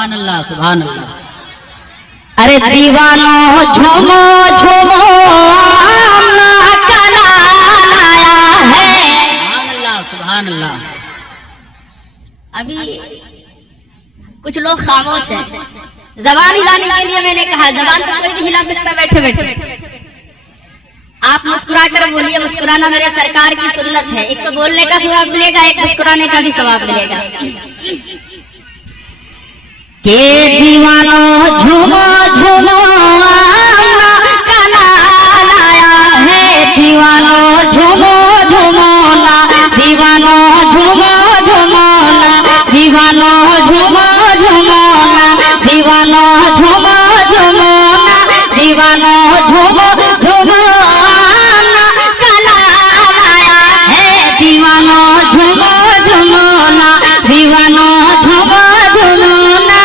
सुभान अल्लाह सुभान अल्लाह। अरे दीवानो झूमो झूमो आमना का नाम आया है। सुभान अल्लाह सुभान अल्लाह। अभी कुछ लोग खामोश हैं। जबान हिलाने के लिए मैंने कहा, जबान तो कोई भी हिला सकता बैठे बैठे। आप मुस्कुरा कर बोलिए, मुस्कुराना मेरे सरकार की सुन्नत है। एक तो बोलने का सवाब मिलेगा, एक मुस्कुराने का भी सवाब मिलेगा। के दीवानो झूमो झूमो आमना का नाम आया है। दीवानो झूमो झूमो ना, दीवानो झूमो झूमो ना, दीवानो झूमो झूमो ना, दीवानो झूमो झूमो ना, दीवानो झूमो झूमो आमना का नाम आया है। दीवानो झूमो झूमो ना, दीवानो झूमो झूमो ना।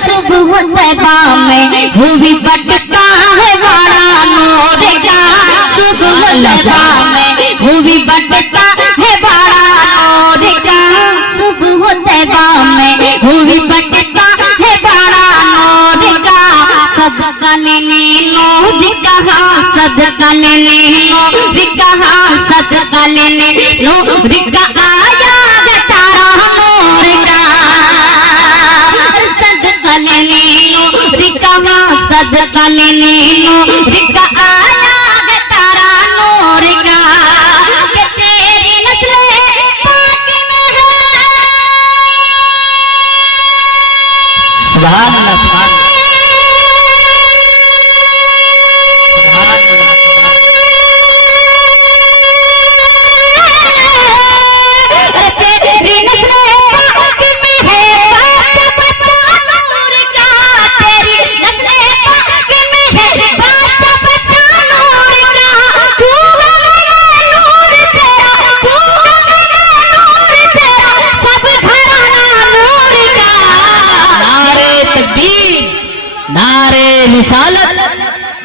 सुबह तैबा में हुई बटता है बड़ा नूर का। सुबह तैबा में हुई बटता है बड़ा नूर का। सुबह तैबा में हुई बटता है बड़ा नूर का। सदका लेने नूर कहा, सदका लेने नूर कहा, सदका लेने नूर का आया है तारा नूर का। सदका लेने नूर कहा, सदका लेने नूर का आया है तारा नूर का। कि तेरी नस्ल पाक में है। सुभान अल्लाह सुभान अल्लाह। तेरी नस्ल पाक में है बच्चा बच्चा नूर का। तेरी नस्ल पाक में है बच्चा बच्चा नूर का। तू है नूर तेरा, तू है नूर तेरा, सब घराना नूर का। नारे तकबीर, नारे रिसालत,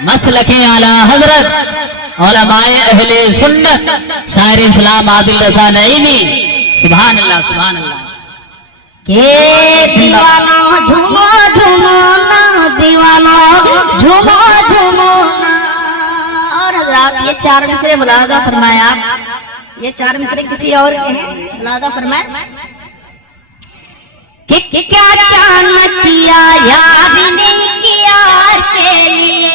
मसलके आला हजरत उलमाए अहले सुन्नत, शायर इस्लाम आदिल रज़ा नईमी। सुभान अल्लाह सुभान अल्लाह। के दीवानो झूमो झूमो ना, दीवानो झूमो झूमो ना। और हजरात ये चार मिसरे मुलाहजा फरमाए आप। ये चार मिसरे किसी और के हैं, मुलाहजा फरमाए। कि क्या क्या न किया यार ने किया के लिए।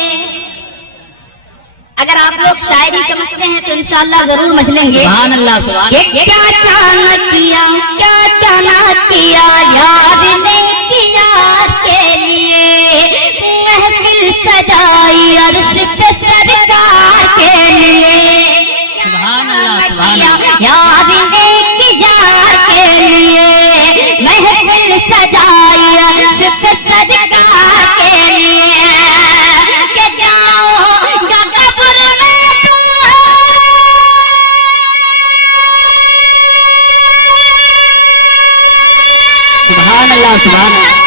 अगर आप लोग शायरी समझते हैं तो इंशाअल्लाह जरूर मचलेंगे। सुभान अल्लाह सुभान। क्या क्या न किया, क्या क्या न किया यार ने किया के लिए। महफिल सजाई अर्श पे सरकार के लिए। सुभान अल्लाह सुभान अल्लाह। यार ने किया के लिए। महफिल सजाई अर्श पे सरकार के लिए। के जाओ कब्र में तो सुभान अल्लाह सुभान अल्लाह।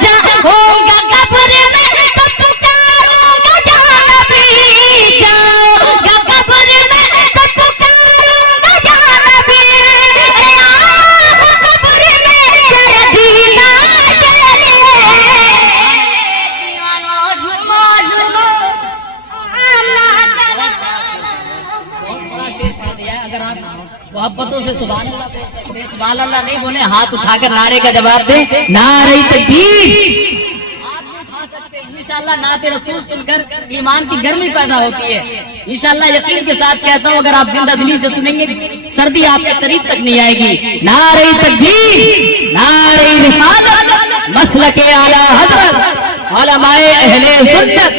जाऊंगा कब्र में तो पुकारूंगा या नबी। जाऊंगा कब्र में तो पुकारूंगा या नबी। आओ कब्र में तेरे दीदार के लिए। दीवानो झूमो झूमो आमना का बहुत बड़ा शेर पढ़ दिया है। अगर आप मोहब्बतों से सुभान अल्लाह बोल सकते हैं, सुभान अल्लाह नहीं बोले हाथ उठाकर नारे का जवाब दें। नारे तकबीर। हाथ नहीं उठा सकते। इंशाअल्लाह नाते रसूल सुनकर ईमान की गर्मी पैदा होती है। इंशाअल्लाह यकीन के साथ कहता हूँ, अगर आप जिंदा दिली से सुनेंगे सर्दी आपके करीब तक नहीं आएगी। नारे तकबीर, नारे रिसालत, मसलके आला हजरत उलमाए अहले सुन्नत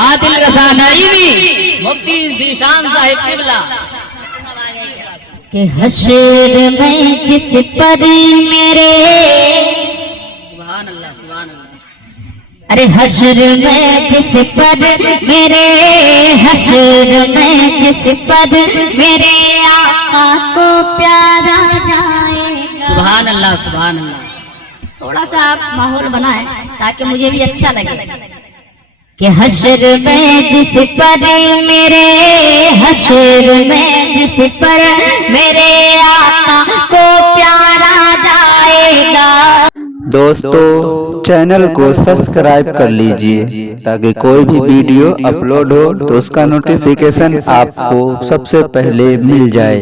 आदिल रज़ा नईमी, मुफ्ती ज़ीशान साहिब क़िबला। कि हश्र में किस पर मेरे। सुभान अल्लाह सुभान अल्लाह। अरे हश्र में जिस पर मेरे, हश्र में जिस पर मेरे आका को प्यारा जाएगा। सुभान अल्लाह सुभान अल्लाह। थोड़ा सा आप माहौल बनाएं ताकि मुझे भी अच्छा लगे। कि हश्र में जिस पर मेरे, हश्र में जिस पर मेरे आका को दोस्तों चैनल को सब्सक्राइब कर लीजिए ताकि कोई भी वीडियो अपलोड हो तो उसका नोटिफिकेशन आपको सबसे पहले मिल जाए।